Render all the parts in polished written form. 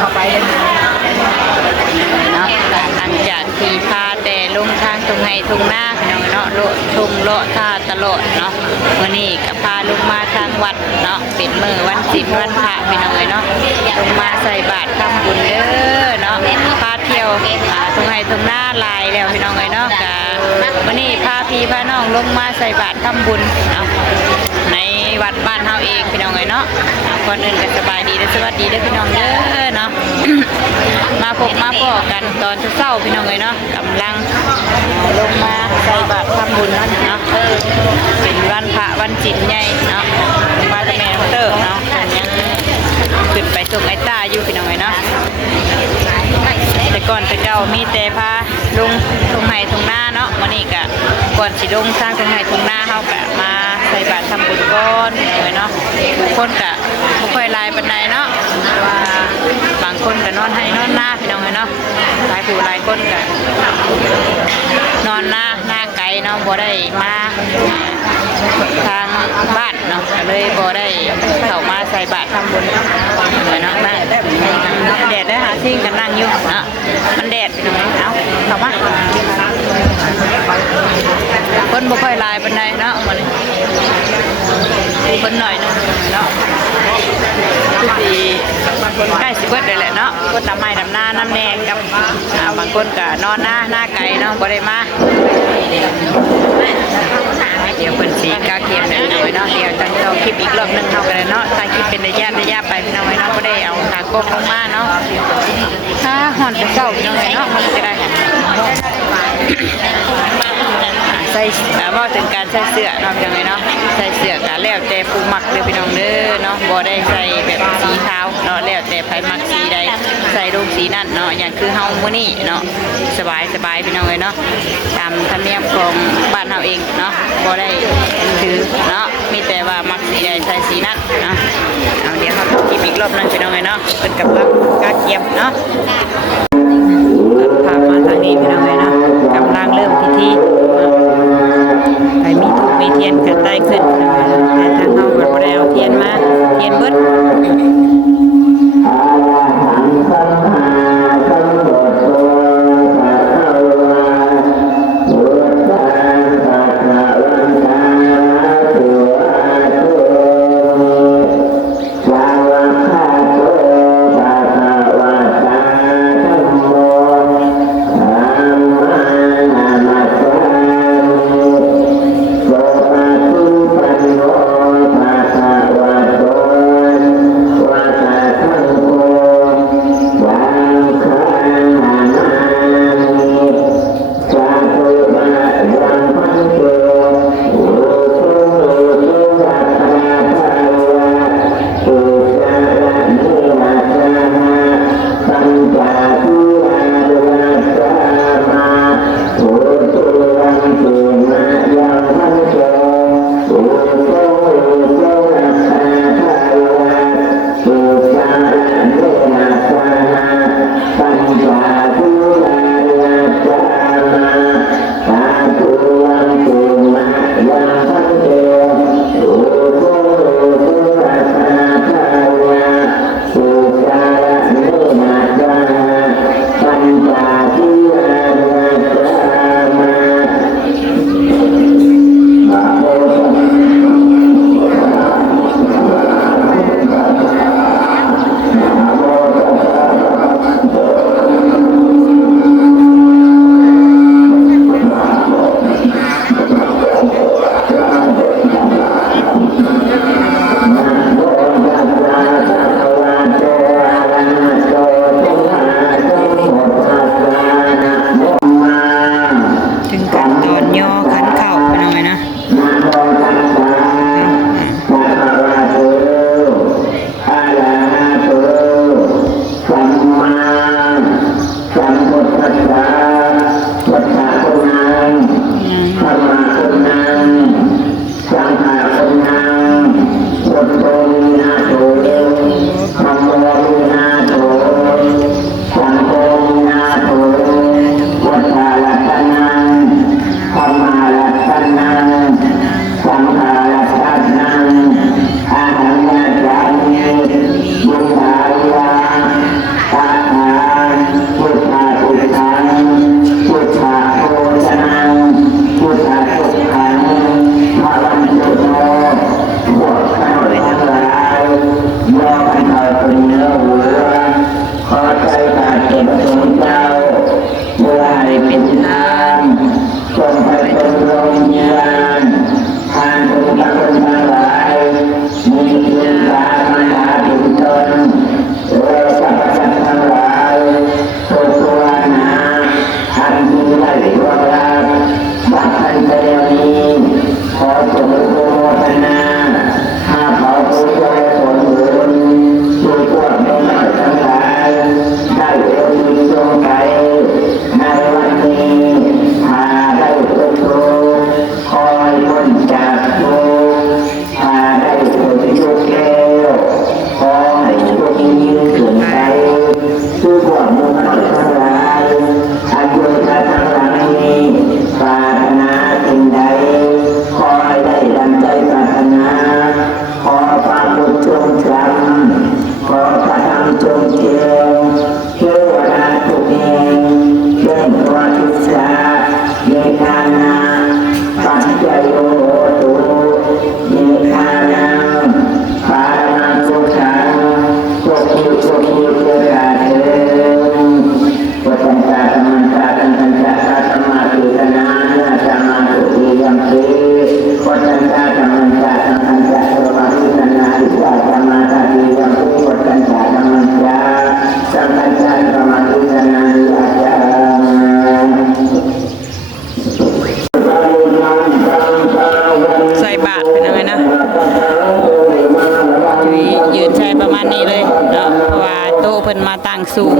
เข้าไปเลยเนาะหลังจากที่พาแต่ลงทางตรงไหนตรงหน้าพี่น้องเนาะโลดทุ่งโลดท่าตลอดเนาะวันนี้ก็พาลงมาทางวัดเนาะเป็นมื้อวันศีลวันพระพี่น้องเนาะลงมาใส่บาตรทำบุญเด้อเนาะพาเที่ยวตรงไหนตรงหน้าลายแล้วพี่น้องเนาะกะวันนี้พาพี่พาน้องลงมาใส่บาตรทำบุญเนาะในวัดบ้านเฮาเองพี่น้องเนาะก่อนอื่นก็สบายดีและสวัสดีเด้อพี่น้องเด้อเนาะ มาพบมาพอกันตอนเช้าพี่น้องเนาะกำลังลงมาใส่บาตรทำบุญเนาะเป็นวันพระวันศีลใหญ่เนาะมาจากแม่เตอร์เนาะยังขึ้นไปส่งไอ้ตาอยู่พี่น้องเนาะแต่ก่อนแต่เก่ามีแต่พาลงตรงไหนตรงหน้าเนาะวันนี้ก็ก่อนสิลงสร้างตรงไหนตรงหน้าเขาก็มาใส่บาตรทำบุญก่อนเนาะทุกคนก็ไม่ค่อยลายบันไดเนาะว่าบางคนก็นอนให้นอนหน้าพี่น้องเนาะหลายผู้หลายคนก็นอนหน้าไกลเนาะบ่ได้มาทางบ้านเนาะเลยบ่ได้เข้ามาใส่บาตรทำบุญเนาะแดดได้หาที่กันนั่งอยู่เนาะมันแดดพี่น้องเอาเข้ามาคนบ่ค่อยลายบันไดเนาะมันคนหน่อยนึงเนาะคือสิใกล้สิเบิดได้แหละเนาะคนดำไม้ดำหน้าน้ำแดงกับบางคนก็นอนหน้าไก่เนาะบ่ได้มาเดี๋ยวเพิ่นสีกาเขียนหน่อยเนาะเดี๋ยวจะเอาคลิปอีกรอบนึงเท่ากันเนาะถ้าคลิปเป็นระยะไปพี่น้องเนาะบ่ได้เอาขากบลงมาเนาะถ้าห่อนจะเก่าพี่น้องเนาะมันจะได้ใส่ว่าถึงการใส่เสื้อเนาะพี่น้องเนาะใส่เสื้อกันแล้วแต่ผู้มักเด้อพี่น้องเด้อเนาะบ่ได้ใส่แบบสีขาวเนาะแล้วแต่ใครมักสีใดใส่ลงสีนั่นเนาะอย่างคือเฮามื้อนี้เนาะสบายพี่น้องเนาะตามธรรมเนียมของบ้านเฮาเองเนาะบ่ได้ถือเนาะมีแต่ว่ามักสีใดใส่สีนั้นเนาะเอาเดี๋ยวเราคิดอีกรอบนึงพี่น้องเนาะเป็นกำลังกาเกียมเนาะพามาทางนี้พี่น้องเนาะกำลังเริ่มพิธีไปมีทุกมีเทียนกันได้ขึ้นแต่ทางเฮาก็บ่ได้เอาเทียนมาเทียนเบิดน เพิ่นมาตั้งสูง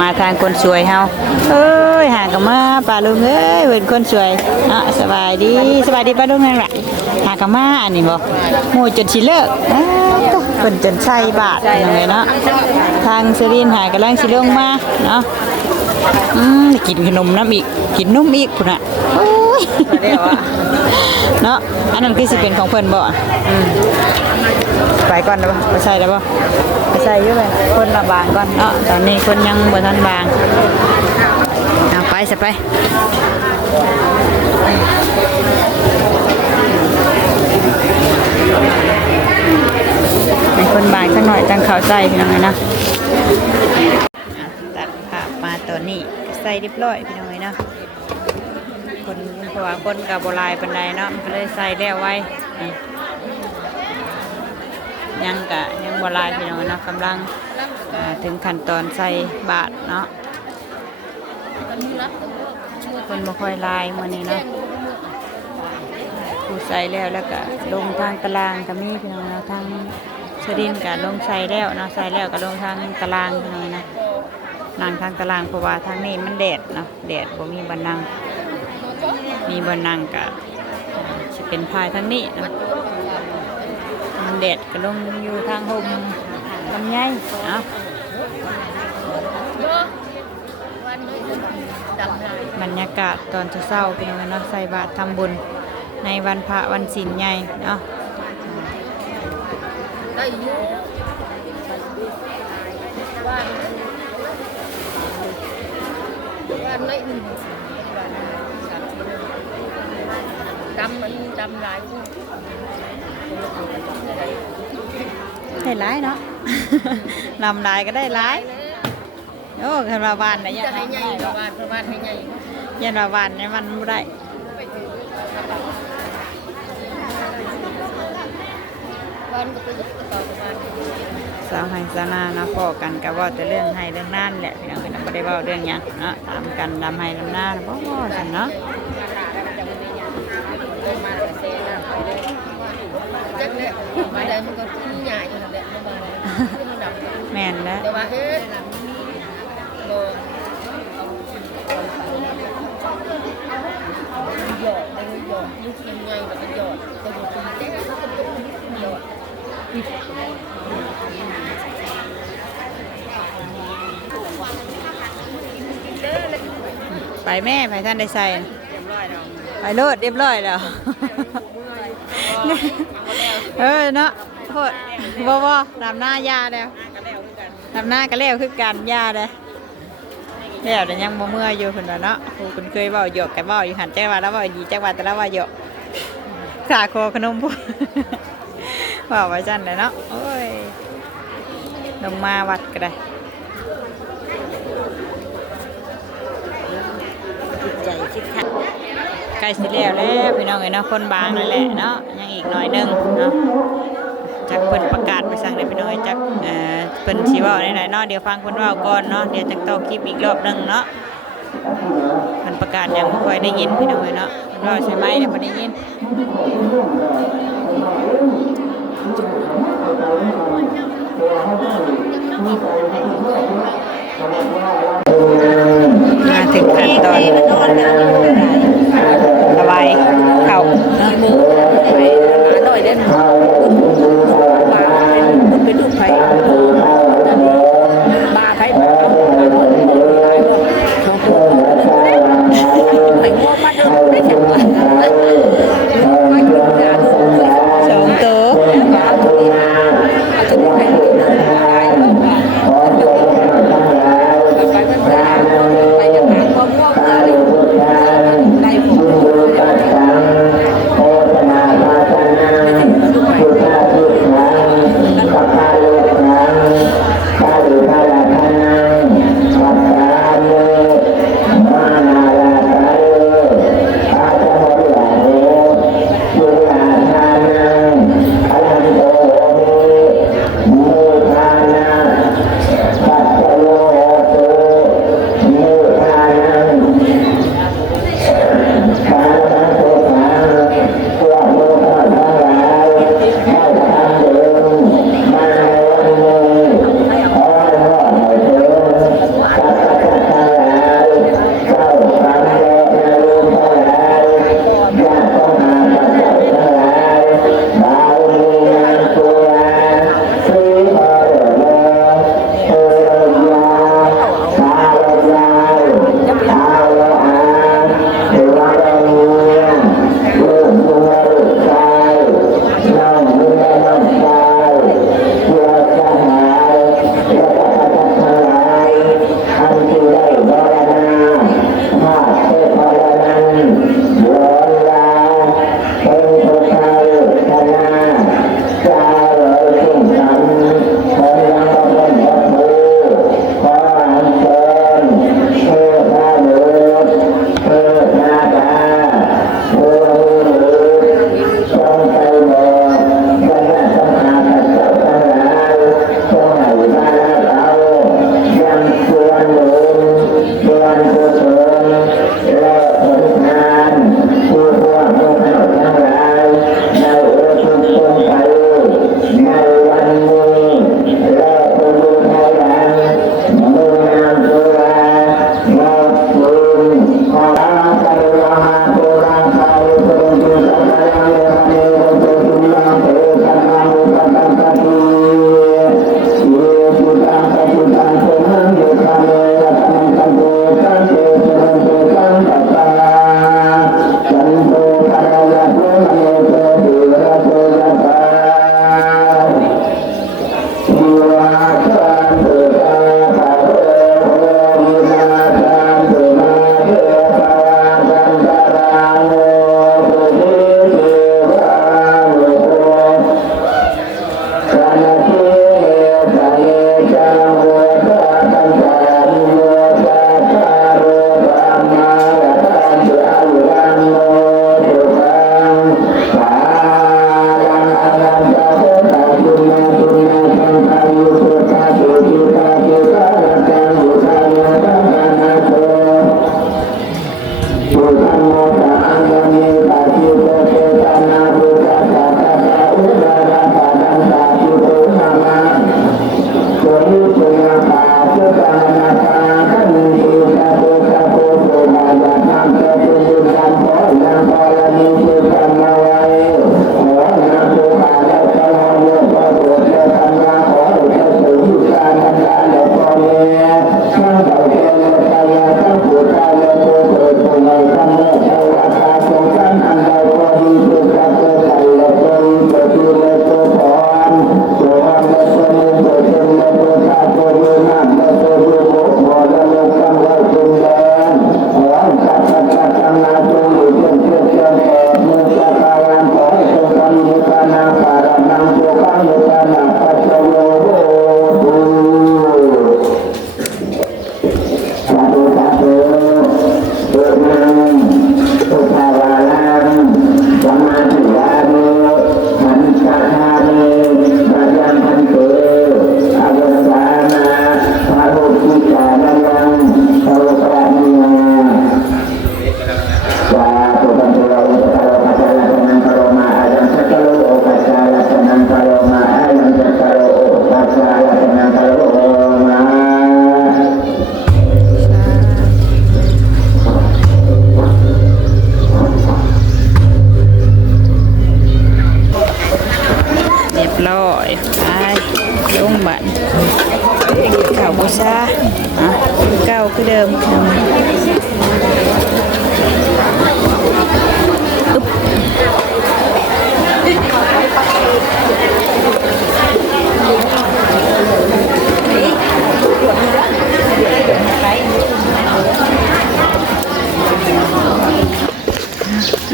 มาทางคนสวยเฮาเอ้ยหากันมาป้าลุงเอ้ยเป็นคนสวยอ่ะสบายดีป้าลุงนั่นแหละหากันมาอันนี้บ่หมู่จนสิเลิกเพิ่นจนใส่บาทยังไงเนาะทางเซรีนหากำลังสิลงมาเนาะกินขนมน้ำอีกกินนมอีกพุ่นน่ะโอ้ยเนาะอันนั้นคือสิเป็นของเพิ่นบ่ไปก่อนได้บ่ไปใส่ได้บ่ไปใส่อยู่ไปคนละบางก่อนเนาะตอนนี้คนยังบ่ทันบางเอาไปซะไปให้คนบางสักหน่อยจังเข้าใจพี่น้องนะตัดภาพมาตัวนี้ใส่เรียบร้อยพี่น้องเนาะคนเพราะว่าคนกับโบราณปานใดเนาะมันก็เลยใส่แล้วไว้ยังโบราณพี่น้องเนาะกำลังถึงขั้นตอนใส่บาทเนาะคนบ่ค่อยลายมื้อนี้เนาะผู้ใส่แล้วก็ลงทางตารางก็มีพี่น้องเนาะทางสดินก็ลงใส่แล้วเนาะใส่แล้วก็ลงทางตารางพี่น้องนะนั่งทางตารางเพราะว่าทางนี้มันแดดเนาะแดดบ่มีบันนั่งมีบันนั่งก็จะเป็นพายทางนี้เนาะมันแดดก็ลงอยู่ทางห่มลำไยเนาะบรรยากาศตอนเช้าๆเป็นไงเนาะใส่บาตรทำบุญในวันพระวันศีลใหญ่เนาะจำหลายได้หลายเนาะลำหลายก็ได้หลายโอ้คำว่าวันนะยันใหญ่วันให้ใหญ่ยันว่าวันเนี่ยมันไม่ได้สาวให้สาวนาเนาะพอกันกับว่าแต่เรื่องให้เรื่องนั่นแหละพี่น้องไม่ได้ว่าเรื่องยังเนาะตามกันดำให้ดำหน้าเพราะว่าฉันเนาะแม่นแล้วไปแม่ไปท่านได้ใส่ไปโลดเรียบร้อยแล้วเนาะโคตรบ่ดำหน้ายาแล้วดำหน้าก็แล้วคือการยาเลยแล้วแต่ยังบ่เมื่ออยู่คนละเนาะครูคุณเคยเว้าหยอกกันเว้าอยู่หันแจ้งว่าแล้วเว้าดีแจ้งว่าแต่ละว่าหยอกสาโคขนมพวกว่าไว้จันเลยเนาะโอ้ยลงมาวัดก็ได้ใจคิดค่ะใกล้สิแล้วพี่น้องเนาะคนบางนั่นแหละเนาะยังอีกหน่อยนึงเนาะจักเพิ่นประกาศไปสั่งได้พี่น้องจักเพิ่นสิเว้าได้เนาะเดี๋ยวฟังเพิ่นเว้าก่อนเนาะเดี๋ยวจักต่อคลิปอีกรอบนึงเนาะเพิ่นประกาศยังบ่ค่อยได้ยินพี่น้องเนาะเพิ่นเว้าใช่ไหมเดี๋ยวบ่ได้ยินมาถึงขั้นตอนสบายเข่าหน่อยเด่น ร้อยไปลงบัตรข่าวบูชาเก้าคือเดิม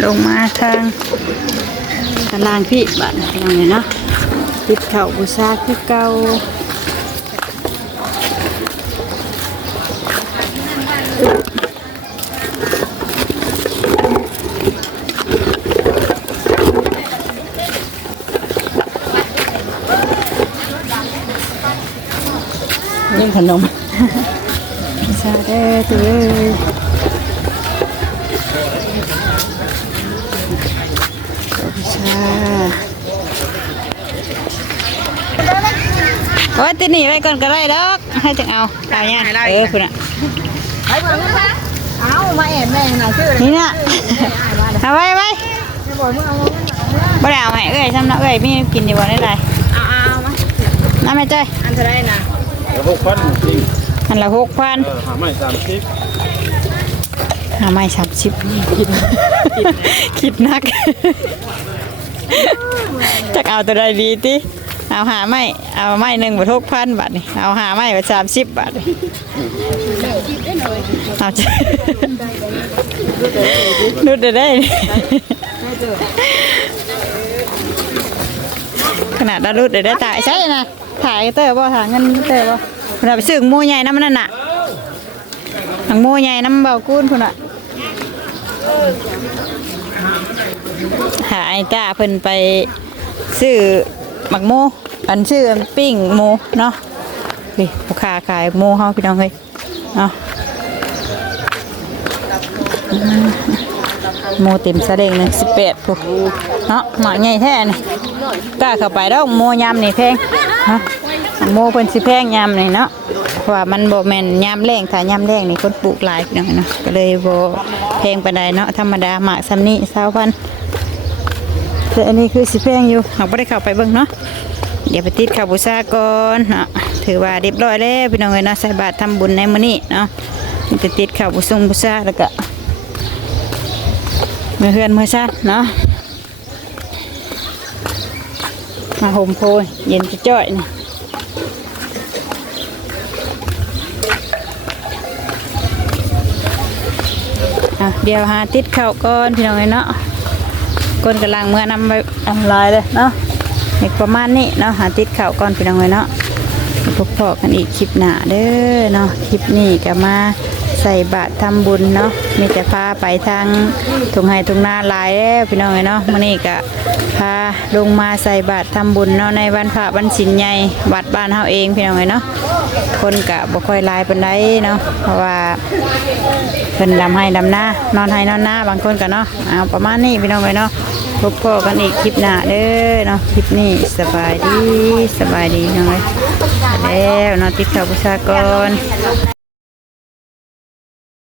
ลงมาทางตารางพี่บัตรยังไงเนาะติดเข่าบูชาคือเก่าเล่นขนมบูชาได้ตัวเลยบูชาโอ้ยตีหนีไปก่อนก็ได้ดอกให้จังเอาตายเนี่ยคุณอ่ะเอามาแอบแม่งน่ะชื่ออะไร นี่น่ะเอาไว้ไว้ จะบอกมึงเอา บ่ได้เอาให้เอ้ยซ้ำนะเอ้ยมีกินดีบ่ได้ไร เอามา น้ำไม่ใจ อันเท่าไรนะ 6,000จริง อันละ6,000 หาไม่30 หาไม่30คิดนักจักเอาตัวใดดีติเอาหาไม่เอาไม่หนึ่งบาท6,000 บาทนี่เอาหาไม่บาท30 บาทนี่เอาจะดูได้ขนาดดารุดได้ถ่ายใช่นะถ่ายเตอร์บ่ถ่ายเงินเตอร์บ่เราไปซื้อหมูใหญ่น้ำมันนั่นน่ะหมูใหญ่น้ำเบากุ้นพุ่นอ่ะหาไอ้ก้าเพิ่นไปซื้อหมักหมูอันชื่อปิ้งหมูเนาะพี่ผู้ค้าขายหมูเฮาพี่น้องเฮ้ยเนาะหมูเต็มซะเด้งนึง18พุ่นเนาะหมักใหญ่แท้นี่กล้าเข้าไปดอกหมูยำนี่แพงฮะหมูเพิ่นสิแพงยำนี่เนาะเพราะว่ามันบ่แม่นยำแรงถ้ายำแรงนี่คนปลูกหลายพี่น้องเนาะก็เลยบ่แพงปานใดเนาะธรรมดาหมากซ้ำนี้20,000แต่อันนี้คือสิแพงอยู่เราไม่ได้เข้าไปเบิ่งเนาะเดี๋ยวไปติดข่าวบูชาก่อนเนาะถือว่าเรียบร้อยแล้วพี่น้องเอ้ยเนาะใส่บาตรทำบุญในมื้อนี้เนาะมันจะติดข่าวบูชาแล้วก็มื้อเฮือนมื้อชาติเนาะมาห่มโพยเย็นจะจ้อยนี่เดี๋ยวหาติดข่าวก่อนพี่น้องเอ้ยเนาะคนกำลังเมื่อนำไปทำลายเลยเนาะอีกประมาณนี้เนาะหาติดข่าวก่อนพี่น้องเลยเนาะพบกันอีกคลิปหน้าเด้อเนาะคลิปนี้ก็มาใส่บาตรทำบุญเนาะมีแต่พาไปทางทุ่งไห่ทุ่งนาลายแล้วพี่น้องเลยเนาะมื้อนี้ก็พาลงมาใส่บาตรทำบุญเนาะในวันพระวันศีลใหญ่วัดบ้านเฮาเองพี่น้องเลยเนาะคนก็บ่ค่อยหลายปานใดเนาะเพราะว่าเพิ่นดำให้ดำหน้านอนให้นอนหน้าบางคนก็เนาะเอาประมาณนี้พี่น้องเลยเนาะพบกันอีกคลิปหน้าเด้อเนาะคลิปนี้สบายดีน้องเลยแล้วเนาะติดข่าวบูชาก่อน